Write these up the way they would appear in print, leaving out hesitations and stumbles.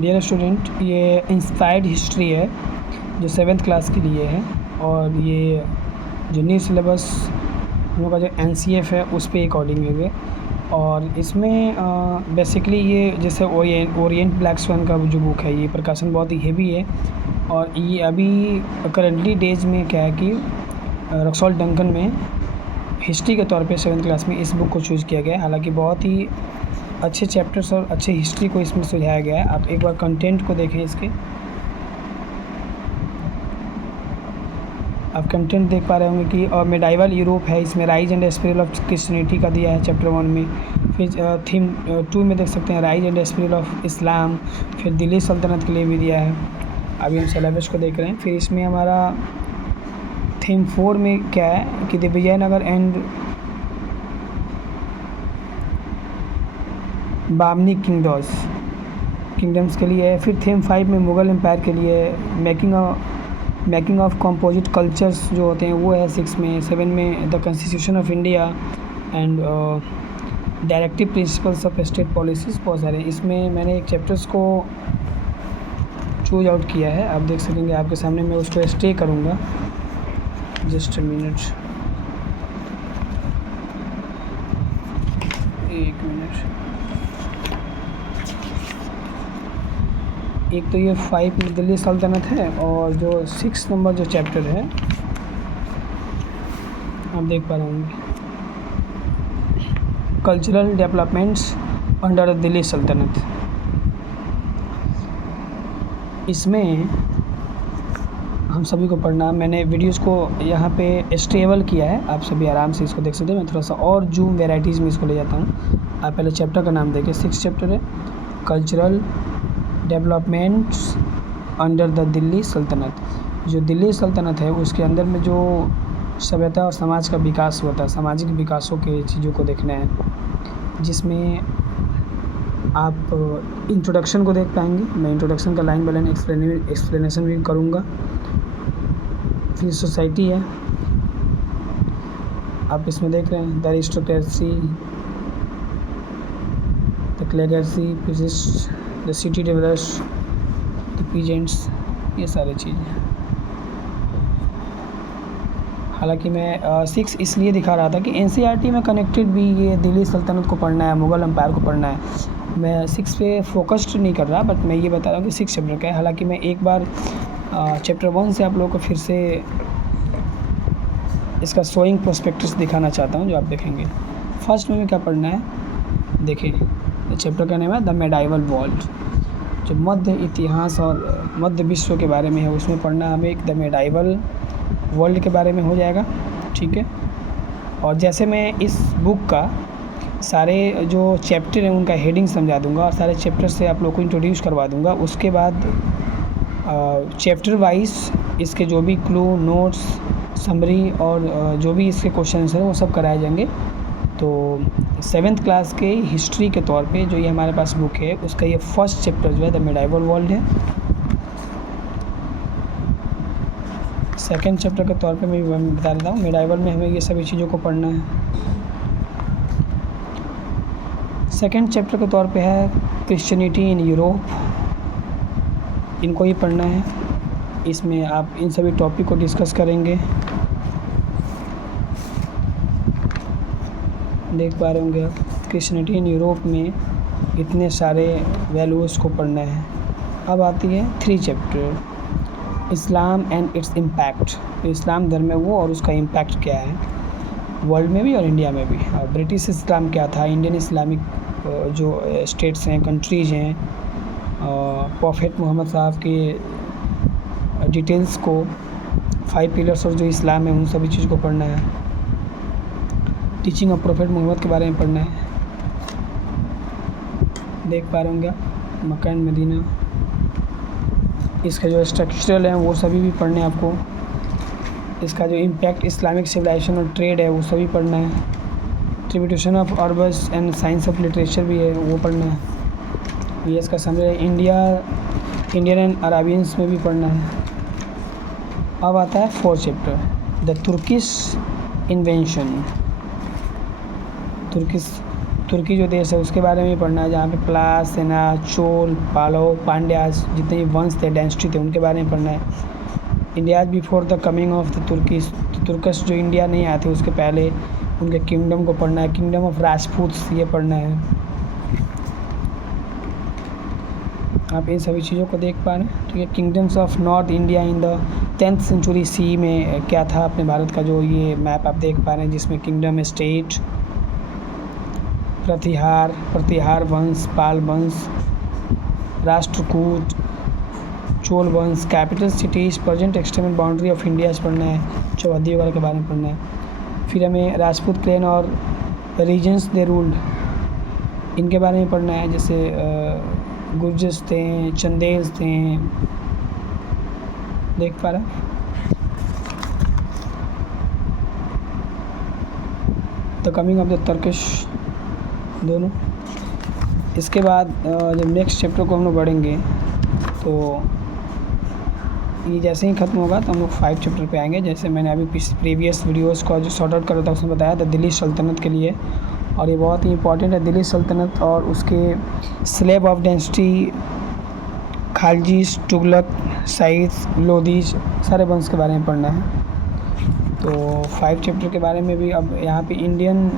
Dear student, ये inspired history है जो 7th क्लास के लिए है और ये जो न्यू सिलेबस हम लोग का जो NCF है उस पे अकॉर्डिंग है। और इसमें बेसिकली ये जैसे ओरिएंट ब्लैक स्वान का जो बुक है, ये प्रकाशन बहुत ही हेवी है और ये अभी करंटली डेज में क्या है कि रक्सौल डंकन में हिस्ट्री के तौर पे 7th क्लास में इस बुक को चूज़ किया गया है। हालांकि बहुत ही अच्छे चैप्टर्स और अच्छे हिस्ट्री को इसमें सुझाया गया है। आप एक बार कंटेंट को देखें इसके, आप कंटेंट देख पा रहे होंगे कि और मेडाइवल यूरोप है, इसमें rise and spirit of Christianity का दिया है चैप्टर 1 में। फिर थीम 2 में देख सकते हैं rise and spirit of Islam. फिर दिल्ली सल्तनत के लिए भी दिया है। अभी हम सिलेबस को देख रहे हैं। फिर इसमें हमारा थीम 4 में क्या है कि the Vijayanagar and Bahmani kingdoms के लिए है। फिर थीम 5 में मुग़ल एम्पायर के लिए मेकिंग ऑफ कंपोजिट कल्चर्स जो होते हैं वो है 6 में। 7 में the constitution of India and directive principles of state policies बहुत सारे। इसमें मैंने एक चैप्टर्स को चूज आउट किया है, आप देख सकेंगे आपके सामने। मैं उसको स्टे करूँगा, जस्ट अ मिनट, एक मिनट। एक तो ये 5 में दिल्ली सल्तनत है और जो 6 नंबर जो चैप्टर है आप देख पा रहे होंगे, कल्चरल डेवलपमेंट्स अंडर दिल्ली सल्तनत। इसमें हम सभी को पढ़ना, मैंने वीडियोस को यहाँ पे स्टेबल किया है, आप सभी आराम से इसको देख सकते हैं। मैं थोड़ा सा और जूम वेराइटीज़ में इसको ले जाता हूँ। आप पहले चैप्टर का नाम देखिए, 6 चैप्टर है, cultural developments under the Delhi सल्तनत। जो दिल्ली सल्तनत है उसके अंदर में जो सभ्यता और समाज का विकास हुआ था, सामाजिक विकासों के चीज़ों को देखना है, जिसमें आप इंट्रोडक्शन को देख पाएंगे। मैं इंट्रोडक्शन का लाइन बाय लाइन एक्सप्लेनेशन भी करूँगा। फिर सोसाइटी है, आप इसमें देख रहे हैं the aristocracy, the clergy, the city developers, the peasants, ये सारी चीज़ें। हालांकि मैं 6 इसलिए दिखा रहा था कि NCERT में कनेक्टेड भी ये दिल्ली सल्तनत को पढ़ना है, मुग़ल एम्पायर को पढ़ना है। मैं 6 पे फोकस्ड नहीं कर रहा, बट मैं ये बता रहा हूँ कि 6 चैप्टर का है। हालांकि मैं एक बार चैप्टर 1 से आप लोगों को फिर से इसका शोइंग प्रोस्पेक्टस दिखाना चाहता हूँ, जो आप देखेंगे। फर्स्ट में क्या पढ़ना है, देखिए चैप्टर का नाम है द मेडाइवल वर्ल्ड। जो मध्य इतिहास और मध्य विश्व के बारे में है, उसमें पढ़ना हमें एक द मेडाइवल वर्ल्ड के बारे में हो जाएगा, ठीक है। और जैसे मैं इस बुक का सारे जो चैप्टर हैं उनका हेडिंग समझा दूंगा और सारे चैप्टर से आप लोग को इंट्रोड्यूस करवा दूंगा। उसके बाद चैप्टर वाइज इसके जो भी क्लू, नोट्स, समरी और जो भी इसके क्वेश्चन हैं वो सब कराए जाएंगे। तो 7th क्लास के हिस्ट्री के तौर पे जो ये हमारे पास बुक है उसका ये फर्स्ट चैप्टर जो है द मेडाइवल वर्ल्ड है। सेकंड चैप्टर के तौर पे मैं बता देता हूँ, मेडाइवल में हमें ये सभी चीज़ों को पढ़ना है। सेकंड चैप्टर के तौर पे है क्रिश्चियनिटी इन यूरोप, इनको ही पढ़ना है। इसमें आप इन सभी टॉपिक को डिस्कस करेंगे। देख पा रहे होंगे आप, क्रिश्चियनिटी इन यूरोप में इतने सारे वैल्यूज़ को पढ़ना है। अब आती है 3 chapter, Islam and its impact. Islam धर्म है वो और उसका इम्पैक्ट क्या है वर्ल्ड में भी और इंडिया में भी। और ब्रिटिश इस्लाम क्या था, इंडियन इस्लामिक जो स्टेट्स हैं, कंट्रीज़ हैं, प्रॉफेट मोहम्मद साहब के डिटेल्स को, 5 पिलर्स और जो इस्लाम है उन सभी चीज़ को पढ़ना है। टीचिंग ऑफ प्रॉफेट मोहम्मद के बारे में पढ़ना है। देख पा रहे होंगे मक्का एंड मदीना, इसका जो स्ट्रक्चरल है वो सभी भी पढ़ने हैं आपको। इसका जो इम्पैक्ट इस्लामिक सिविलाइजेशन और ट्रेड है वो सभी पढ़ना है। Contribution of Arabs and science of literature भी है, वो पढ़ना है। ये इसका समझ इंडियन एंड अराबियंस में भी पढ़ना है। अब आता है 4th chapter, the Turkish invention, तुर्की जो देश है उसके बारे में पढ़ना है, जहाँ पे प्लास, सेना, चोल, पालव, पांड्यास जितने भी वंश थे, डायनेस्टी थे, उनके बारे में पढ़ना है। India's before the coming of the Turks, Turks जो इंडिया नहीं आए थे उसके पहले उनके किंगडम को पढ़ना है। किंगडम ऑफ राजपूत्स ये पढ़ना है। आप इन सभी चीज़ों को देख पा रहे हैं, ठीक है। Kingdoms of north India in the 10th century C में क्या था अपने भारत का, जो ये मैप आप देख पा रहे हैं, जिसमें किंगडम, स्टेट, प्रतिहार वंश, पाल वंश, राष्ट्रकूट, चोल वंश, capital cities, present external boundary of India से पढ़ना है। चौहद्दी वगैरह के बारे में पढ़ना है। फिर हमें राजपूत क्लैन और रीजन्स दे रूल्ड, इनके बारे में पढ़ना है। जैसे गुर्जर्स थे, चंदेल्स थे, देख पा रहे हैं। The coming of the Turkish दोनों। इसके बाद जब नेक्स्ट चैप्टर को हम लोग बढ़ेंगे तो ये जैसे ही ख़त्म होगा तो हम लोग 5 चैप्टर पे आएंगे। जैसे मैंने अभी प्रीवियस वीडियोस को जो सॉर्ट आउट करा था उसमें बताया था दिल्ली सल्तनत के लिए, और ये बहुत ही इंपॉर्टेंट है। दिल्ली सल्तनत और उसके स्लेब ऑफ डेंसिटी, खालजीज, तुगलक, साइस, लोदीज, सारे वंश के बारे में पढ़ना है। तो 5 चैप्टर के बारे में भी अब यहाँ पे इंडियन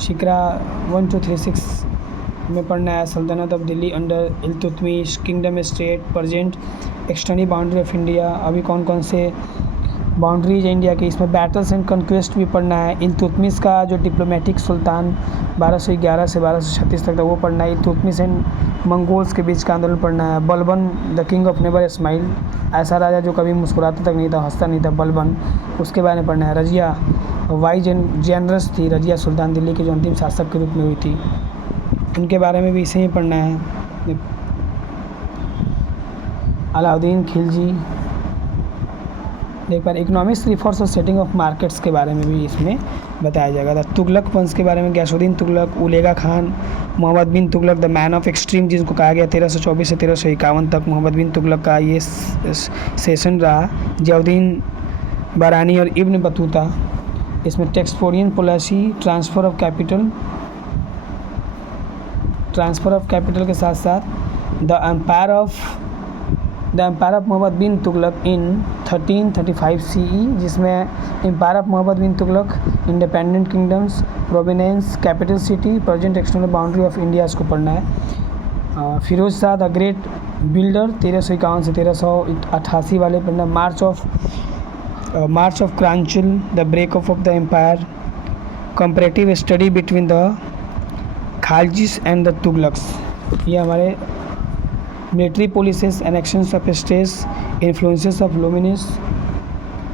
शिकरा 1 2 3 6 में पढ़ना है। सल्तनत of Delhi under Iltutmish, kingdom, state, present external boundary of India, अभी कौन कौन से बाउंड्रीज है इंडिया की। इसमें बैटल्स एंड कन्क्वेस्ट भी पढ़ना है। इल्तुतमिश का जो डिप्लोमेटिक सुल्तान 1211 से 1236 तक था वो पढ़ना है। इल्तुतमिश एंड मंगोल्स के बीच का आंदोलन पढ़ना है। Balban the king of never smile, ऐसा राजा जो कभी मुस्कुराता तक नहीं था, हंसता नहीं था, बलबन, उसके बारे में पढ़ना है। रजिया वाइज एंड जेनरस थी, रजिया सुल्तान दिल्ली के जो अंतिम शासक के रूप में हुई थी, उनके बारे में भी इसे ही पढ़ना है। अलाउद्दीन खिलजी, देख पर इकोनॉमिक्स रिफॉर्म्स और सेटिंग ऑफ मार्केट्स के बारे में भी इसमें बताया जाएगा। तुगलक वंश के बारे में Ghiyasuddin Tughlaq, Ulugh Khan, Mohammad bin Tughlaq the man of extreme, जिनको कहा गया 1324 से 1351 तक मोहम्मद बिन तुगलक का ये सेशन रहा। जियाउद्दीन बारानी और इब्न बतूता। इसमें टेक्सफोरियन पॉलिसी, ट्रांसफ़र ऑफ कैपिटल के साथ साथ the empire of Mohammad bin Tughlaq in 1335 CE, जिसमें empire of Mohammad bin Tughlaq, independent kingdoms, provinces, capital city, present external boundary of India, इसको पढ़ना है। Firoz Shah the great builder 1351 से 1388 वाले पढ़ना। मार्च ऑफ क्रांचुल, the break of the empire, comparative study between the Khaljis and the Tughlaqs, ये हमारे military policies, एनेक्शंस of states, influences of luminous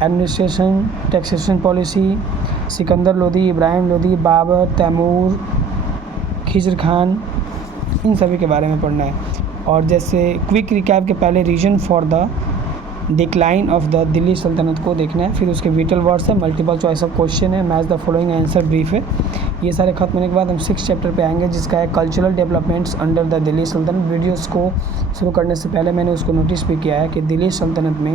administration, taxation policy, Sikandar Lodi, Ibrahim Lodi, Babur, Timur, Khizr Khan, इन सभी के बारे में पढ़ना है। और जैसे क्विक रिकैप के पहले reason for the decline of the Delhi Sultanate को देखना है। फिर उसके विटल वर्ड्स है, मल्टीपल चॉइस ऑफ क्वेश्चन है, match the following answer brief है। ये सारे खत्म होने के बाद हम 6 चैप्टर पे आएंगे, जिसका है cultural developments under the Delhi सल्तनत। वीडियोस को शुरू करने से पहले मैंने उसको नोटिस भी किया है कि दिल्ली सल्तनत में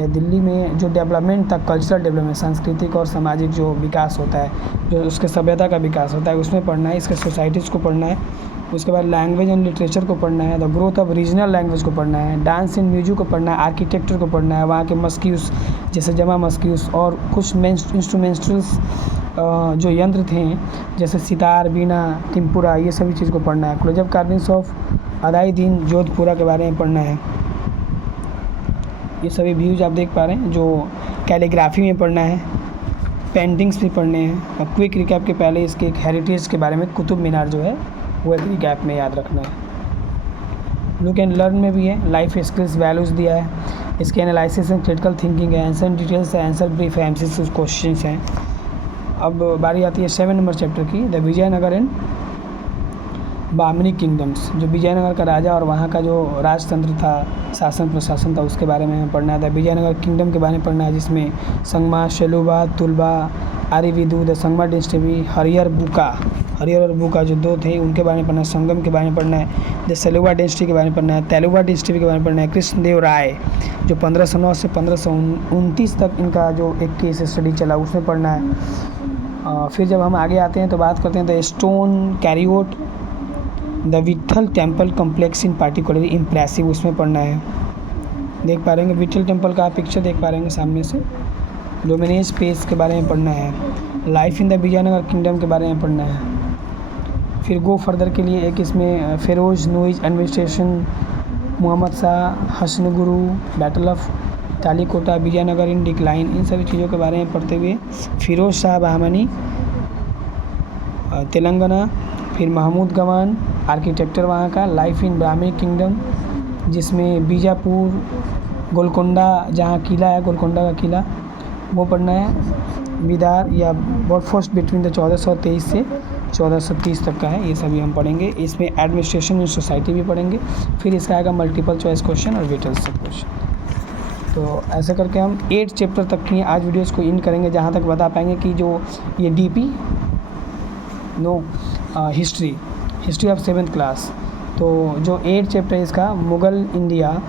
या दिल्ली में जो डेवलपमेंट था, कल्चरल डेवलपमेंट, सांस्कृतिक और सामाजिक जो विकास होता है, जो उसके सभ्यता का विकास होता है, उसमें पढ़ना है। इसके सोसाइटीज़ को पढ़ना है। उसके बाद लैंग्वेज एंड लिटरेचर को पढ़ना है। The growth of regional language को पढ़ना है। डांस एंड म्यूजिक को पढ़ना है। आर्किटेक्चर को पढ़ना है, वहाँ के मस्क्यूस जैसे जमा मस्क्यूस, और कुछ इंस्ट्रूमेंटल्स जो यंत्र थे जैसे सितार, बीना, टिम्पुरा, ये सभी चीज़ को पढ़ना है। क्लोजअप कार्विंग्स ऑफ अदाई-दिन जोधपुरा के बारे में पढ़ना है। ये सभी व्यूज़ आप देख पा रहे हैं। जो कैलीग्राफी में पढ़ना है, पेंटिंग्स भी पढ़ने हैं। और क्विक रिकैप के पहले इसके एक हेरिटेज के बारे में, कुतुब मीनार जो है वो एक रिकैप में याद रखना है। लुक एंड लर्न में भी है, लाइफ स्किल्स, वैल्यूज़ दिया है। इसके एनालिसिस एंड क्रिटिकल थिंकिंग है, आंसर डिटेल्स है, आंसर ब्रीफ है, एमसीक्यू क्वेश्चंस हैं। अब बारी आती है 7 नंबर चैप्टर की, the Vijayanagar and Bahmani kingdoms. जो विजयनगर का राजा और वहाँ का जो राजतंत्र था, शासन प्रशासन था, उसके बारे में पढ़ना है। द विजयनगर किंगडम के बारे में पढ़ना है, जिसमें संगमा, शेलुबा, तुलबा, आरिविदु, द संगमा डिस्ट्री, हरियर और बुका जो 2 थे, उनके बारे में पढ़ना है। संगम के बारे में पढ़ना है। द सेलुबा डिस्ट्री के बारे में पढ़ना है। तेलुबा डिस्ट्री के बारे में पढ़ना है। कृष्णदेव राय जो 1509 से 1529 तक इनका जो एक केस स्टडी चला, उसमें पढ़ना है। फिर जब हम आगे आते हैं तो बात करते हैं the stone chariot the Vitthal temple complex in particularly impressive, उसमें पढ़ना है। देख पा रहे हैं विट्ठल टेम्पल का आप पिक्चर देख पा रहे हैं सामने से। डोमिनेज पेस के बारे में पढ़ना है। Life in the Vijayanagar kingdom के बारे में पढ़ना है। फिर गो फर्दर के लिए एक इसमें फेरोज नोइज एडमिनिस्ट्रेशन, मोहम्मद शाह, हसन गुरु, battle of Talikota, Vijayanagar in decline, इन सभी चीज़ों के बारे में पढ़ते हुए फिरोज शाह बहमानी, तेलंगाना, फिर महमूद गवान आर्किटेक्चर वहाँ का, लाइफ इन ब्राह्मी किंगडम जिसमें बीजापुर, गोलकोंडा जहाँ किला है, गोलकोंडा का किला वो पढ़ना है। बिदार या बॉटफोस्ट बिटवीन द 1423 से 1430 तक का है, ये सभी हम पढ़ेंगे। इसमें एडमिनिस्ट्रेशन इन सोसाइटी भी पढ़ेंगे। फिर इसका आएगा मल्टीपल चॉइस क्वेश्चन और वेटल से क्वेश्चन। तो ऐसे करके हम 8 चैप्टर तक की आज वीडियोस को इन करेंगे, जहाँ तक बता पाएंगे कि जो ये DP history of 7th class. तो जो 8 चैप्टर है इसका, Mughal India,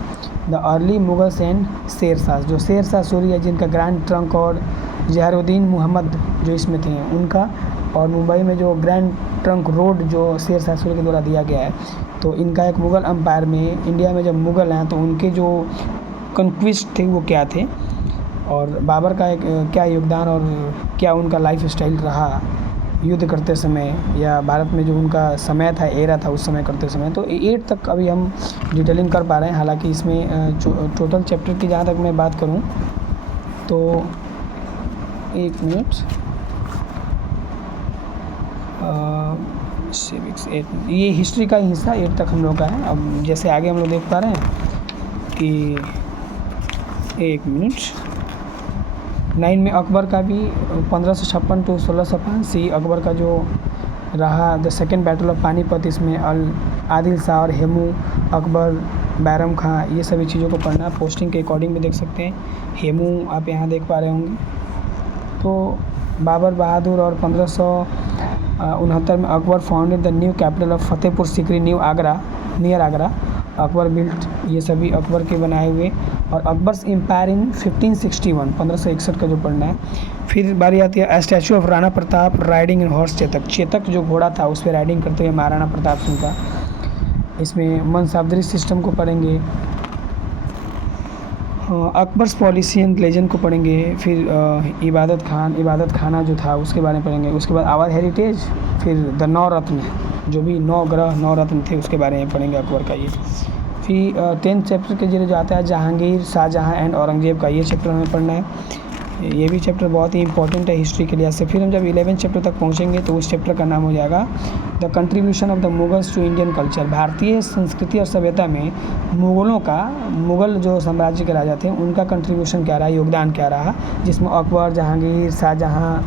the early Mughals and Sher Shah, जो शेरशाह सूरी है जिनका ग्रैंड ट्रंक, और जहरुद्दीन मुहम्मद जो इसमें थे उनका, और मुंबई में जो ग्रैंड ट्रंक रोड जो शेरशाह सूरी के द्वारा दिया गया है। तो इनका एक मुग़ल एम्पायर में, इंडिया में जब मुग़ल हैं तो उनके जो कन्क्विस्ट थे वो क्या थे, और बाबर का एक क्या योगदान और क्या उनका लाइफ स्टाइल रहा युद्ध करते समय, या भारत में जो उनका समय था, एरा था उस समय करते समय। तो 8 तक अभी हम डिटेलिंग कर पा रहे हैं। हालांकि इसमें टोटल चैप्टर की जहाँ तक मैं बात करूँ तो 1 मिनट, सिविक्स 8, ये हिस्ट्री का ही हिस्सा 8 तक हम लोग का है। अब जैसे आगे हम लोग देख पा रहे हैं कि 1 मिनट 9 में अकबर का भी 1556 टू 1685 अकबर का जो रहा the second battle of Panipat, इसमें आदिल शाह और हेमू अकबर, बैरम खां, ये सभी चीज़ों को पढ़ना। पोस्टिंग के अकॉर्डिंग भी देख सकते हैं। हेमू आप यहाँ देख पा रहे होंगे। तो बाबर बहादुर, और 1569 में Akbar founded the new capital of Fatehpur Sikri near Agra, Akbar built, ये सभी अकबर के बनाए हुए। और अकबर्स एम्पायर इन 1561 का जो पढ़ना है। फिर बारी आती है statue of Rana Pratap riding in horse Chetak जो घोड़ा था उस पर राइडिंग करते हुए महाराणा प्रताप सिंह का। इसमें मनसाबदरी सिस्टम को पढ़ेंगे। अकबर्स पॉलिसी एंड लेजेंड को पढ़ेंगे। फिर इबादत खाना जो था उसके बारे में पढ़ेंगे। उसके बाद आवाज़ हेरिटेज, फिर द 9 रत्न, जो भी 9 ग्रह 9 रत्न थे उसके बारे में पढ़ेंगे अकबर का ये। फिर 10th चैप्टर के जरिए जो आता है जहांगीर, शाहजहाँ एंड औरंगजेब का, ये चैप्टर हमें पढ़ना है। ये भी चैप्टर बहुत ही इंपॉर्टेंट है हिस्ट्री के लिए। से फिर हम जब 11th चैप्टर तक पहुंचेंगे तो उस चैप्टर का नाम हो जाएगा the contribution of the Mughals to Indian culture, भारतीय संस्कृति और सभ्यता में मुग़ल जो साम्राज्य के राजा थे उनका कंट्रीब्यूशन क्या रहा, योगदान क्या रहा, जिसमें अकबर, जहांगीर, शाहजहाँ,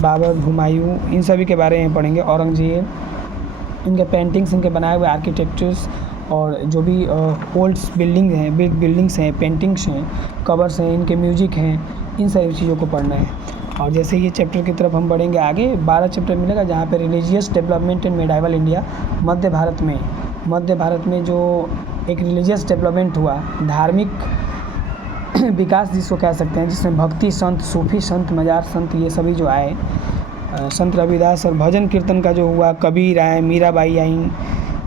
बाबर, हुमायूं, इन सभी के बारे में पढ़ेंगे। औरंगजेब, इनके पेंटिंग्स, इनके बनाए हुए आर्किटेक्चर्स, और जो भी ओल्ड बिल्डिंग्स हैं, पेंटिंग्स हैं, कवर्स हैं, इनके म्यूजिक हैं, इन सारी चीज़ों को पढ़ना है। और जैसे ये चैप्टर की तरफ हम बढ़ेंगे आगे, 12 चैप्टर मिलेगा जहाँ पे religious development in medieval India, मध्य भारत में जो एक रिलीजियस डेवलपमेंट हुआ, धार्मिक विकास जिसको कह सकते हैं, जिसमें भक्ति संत, सूफी संत, मजार संत, ये सभी जो आए, संत रविदास, और भजन कीर्तन का जो हुआ, कबीर आए, मीराबाई आई,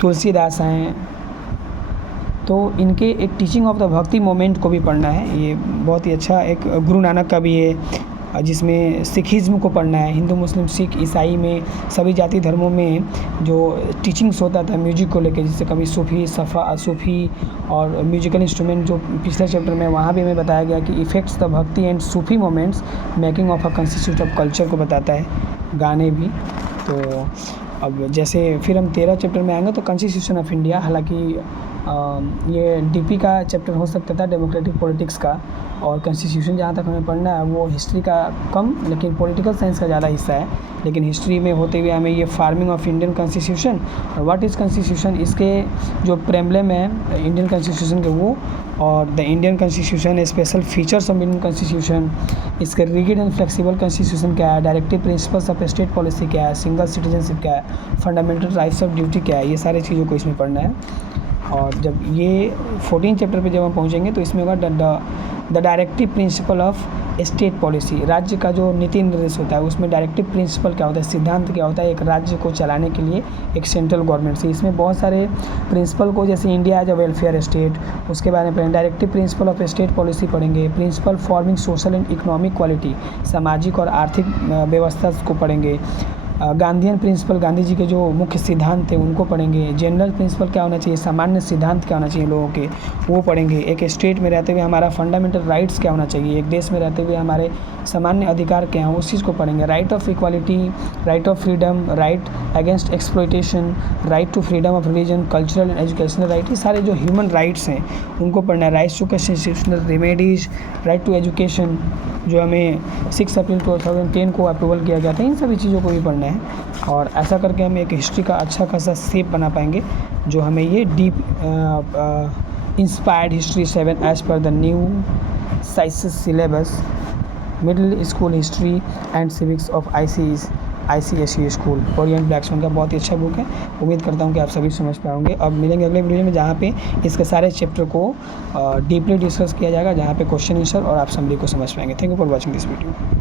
तुलसीदास आए, तो इनके एक टीचिंग ऑफ द भक्ति मोमेंट को भी पढ़ना है। ये बहुत ही अच्छा एक गुरु नानक का भी है, जिसमें सिखिज़्म को पढ़ना है। हिंदू, मुस्लिम, सिख, ईसाई में सभी जाति धर्मों में जो टीचिंग्स होता था म्यूजिक को लेकर, जिससे कभी सूफी और म्यूजिकल इंस्ट्रूमेंट, जो पिछले चैप्टर में वहाँ भी हमें बताया गया कि इफ़ेक्ट्स द भक्ति and Sufi moments making of a constitute of culture को बताता है, गाने भी। तो अब जैसे फिर हम 13 चैप्टर में आएंगे तो कॉन्स्टिट्यूशन ऑफ इंडिया, हालांकि ये डीपी का चैप्टर हो सकता था, डेमोक्रेटिक पॉलिटिक्स का, और कॉन्स्टिट्यूशन जहाँ तक हमें पढ़ना है वो हिस्ट्री का कम, लेकिन पॉलिटिकल साइंस का ज़्यादा हिस्सा है। लेकिन हिस्ट्री में होते हुए हमें ये फार्मिंग ऑफ इंडियन कॉन्स्टिट्यूशन और व्हाट इज़ कॉन्स्टिट्यूशन, इसके जो प्रेम्बलम है इंडियन कॉन्स्टिट्यूशन के वो, और the Indian constitution, special features of Indian constitution, इसके रिगिड एंड फ्लेक्सिबल कॉन्स्टिट्यूशन क्या है, directive principles of state policy क्या है, सिंगल सिटीजनशिप क्या है, फंडामेंटल राइट्स ऑफ ड्यूटी क्या है, ये सारी चीज़ों को इसमें पढ़ना है। और जब ये 14 चैप्टर पे जब हम पहुँचेंगे तो इसमें होगा the directive principle of state policy, राज्य का जो नीति निर्देश होता है उसमें डायरेक्टिव प्रिंसिपल क्या होता है, सिद्धांत क्या होता है एक राज्य को चलाने के लिए एक सेंट्रल गवर्नमेंट से। इसमें बहुत सारे प्रिंसिपल को, जैसे India as a welfare state, उसके बारे में पढ़ेंगे। Directive principle of state policy पढ़ेंगे। Principle forming social and economic quality, सामाजिक और आर्थिक व्यवस्था को पढ़ेंगे। गांधीयन प्रिंसिपल, गांधी जी के जो मुख्य सिद्धांत थे उनको पढ़ेंगे। जनरल प्रिंसिपल क्या होना चाहिए, सामान्य सिद्धांत क्या होना चाहिए लोगों के, वो पढ़ेंगे। एक स्टेट में रहते हुए हमारा फंडामेंटल राइट्स क्या होना चाहिए, एक देश में रहते हुए हमारे सामान्य अधिकार क्या हैं, उस चीज़ को पढ़ेंगे। Right of equality, right of freedom, right against exploitation, right to freedom of religion, cultural and educational right, ये सारे जो ह्यूमन राइट्स हैं उनको पढ़ना है। Rights to constitutional remedies, right to education जो हमें 6 अप्रैल 2010 को अप्रूवल किया गया था, इन सभी चीज़ों को भी पढ़ना है। और ऐसा करके हम एक हिस्ट्री का अच्छा खासा शेप बना पाएंगे जो हमें ये डीप इंस्पायर्ड हिस्ट्री 7 एज पर the new sciences syllabus, middle school history and civics of ICSE school, Orient Blackswan का बहुत ही अच्छा बुक है। उम्मीद करता हूँ कि आप सभी समझ पाओगे। अब मिलेंगे अगले वीडियो में जहाँ पे इसके सारे चैप्टर को डीपली डिस्कस किया जाएगा, जहाँ पे क्वेश्चन आंसर और आप सभी को समझ पाएंगे। Thank you for watching this video.